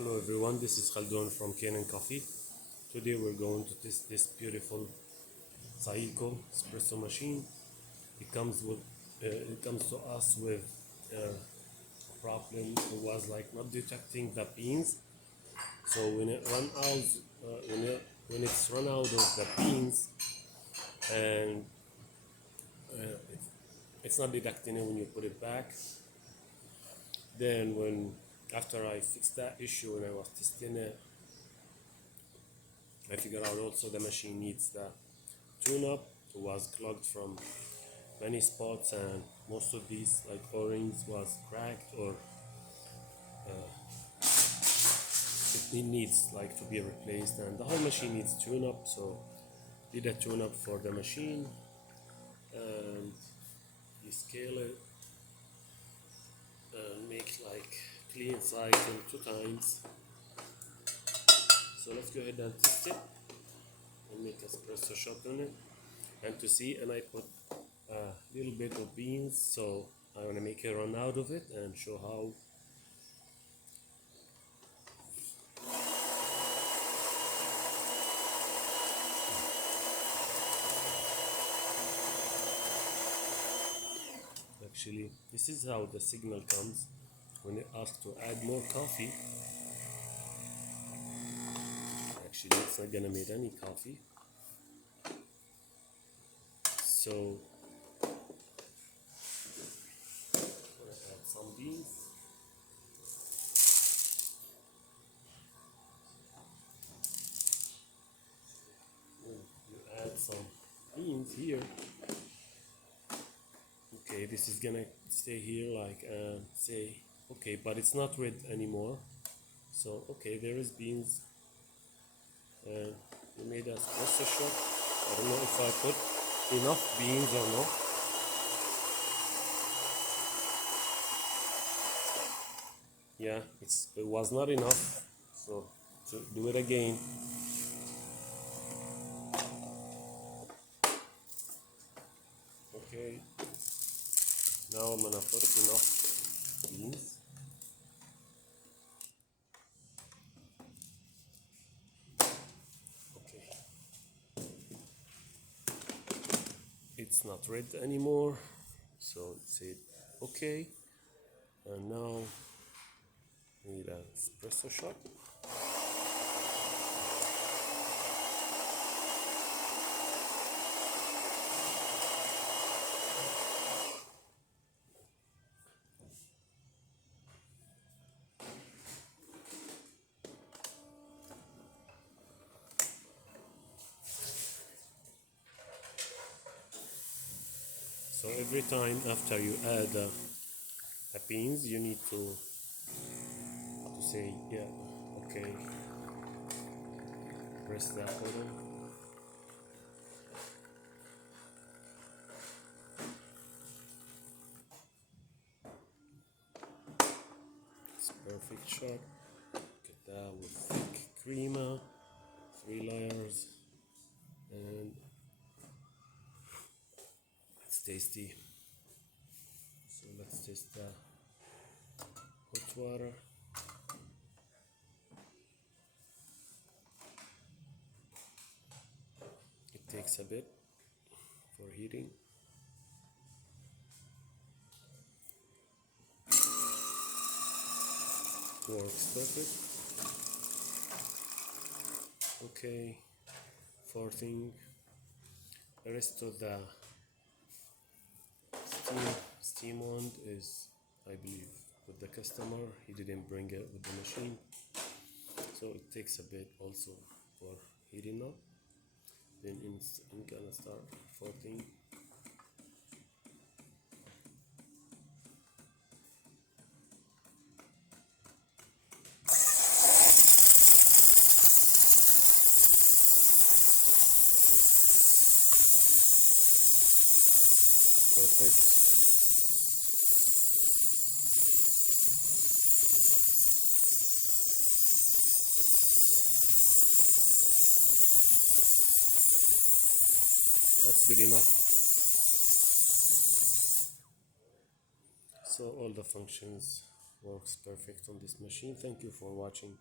Hello everyone, this is Khaldun from Kanen Coffee. Today we're going to test this beautiful Saeco espresso machine. It comes to us with a problem. It was like not detecting the beans. So when it run out, when it's run out of the beans, and it's not detecting it when you put it back. Then after I fixed that issue and I was testing it, I figured out also the machine needs the tune-up. It was clogged from many spots, and most of these like O-rings was cracked, or it needs like to be replaced, and the whole machine needs tune-up. So did a tune-up for the machine and descale it and make like clean cycle 2 times. So let's go ahead and test it and make espresso shot on it. And to see, and I put a little bit of beans, so I want to make a run out of it and show how. Actually, this is how the signal comes when it asks to add more coffee. Actually, it's not gonna make any coffee. So I'm gonna add some beans. When you add some beans here, okay, this is gonna stay here like say okay, but it's not red anymore. So okay, there is beans, and we made a espresso shot. I don't know if I put enough beans or not. Yeah, it was not enough, so to do it again. Okay, now I'm gonna put enough beans. Okay, it's not red anymore, so it said okay, and now we need an espresso shot. So every time after you add the beans, you need to say yeah, okay, press that button. It's perfect shot. Get that with thick crema, 3 layers, and it's tasty. So let's taste the hot water. It takes a bit for heating. Works perfect. Okay, fourth thing, the rest of the steam wand is, I believe, with the customer. He didn't bring it with the machine, so it takes a bit also for heating up. Then I'm gonna start 14. Perfect. That's good enough. So all the functions works perfect on this machine. Thank you for watching.